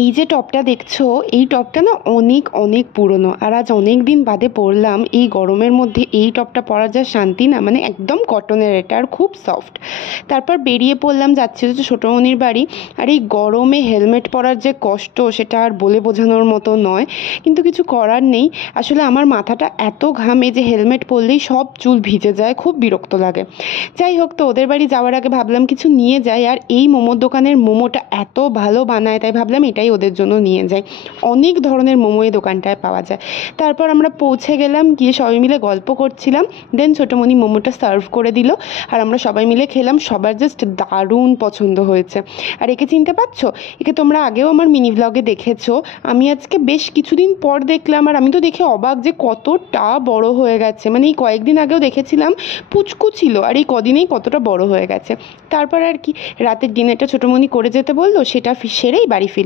এই যে টপটা দেখছো, এই টপটা না অনেক অনেক পুরনো, আর আজ অনেক দিন বাদে পরলাম। এই গরমের মধ্যে এই টপটা পরার যা শান্তি না, মানে একদম কটনের, এটা আর খুব সফট। তারপর বেরিয়ে পড়লাম, যাচ্ছি হচ্ছে ছোটোমণির বাড়ি। আর এই গরমে হেলমেট পরার যে কষ্ট, সেটা আর বলে বোঝানোর মতো নয়, কিন্তু কিছু করার নেই। আসলে আমার মাথাটা এত ঘামে যে হেলমেট পরলেই সব চুল ভিজে যায়, খুব বিরক্ত লাগে। যাই হোক, তো ওদের বাড়ি যাওয়ার আগে ভাবলাম কিছু নিয়ে যাই, আর এই মোমোর দোকানের মোমোটা এত ভালো বানায়, তাই ভাবলাম এটাই ওদের জন্য নিয়ে যাই। অনেক ধরনের মোমো এই দোকানটায় পাওয়া যায়। তারপর আমরা পৌঁছে গেলাম, গিয়ে সবাই মিলে গল্প করছিলাম। দেন ছোটোমণি মোমোটা সার্ভ করে দিল, আর আমরা সবাই মিলে খেলাম। সবার জাস্ট দারুণ পছন্দ হয়েছে। আর একে চিনতে পারছো? একে তোমরা আগেও আমার মিনি ব্লগে দেখেছো। আমি আজকে বেশ কিছুদিন পর দেখলাম, আর আমি তো দেখে অবাক যে কতটা বড় হয়ে গেছে। মানে এই কয়েকদিন আগেও দেখেছিলাম পুচকু ছিল, আর এই কদিনেই কতটা বড় হয়ে গেছে। তারপর আর কি, রাতের ডিনারটা ছোটোমণি করে যেতে বললো, সেটা সেরেই বাড়ি ফিরলাম।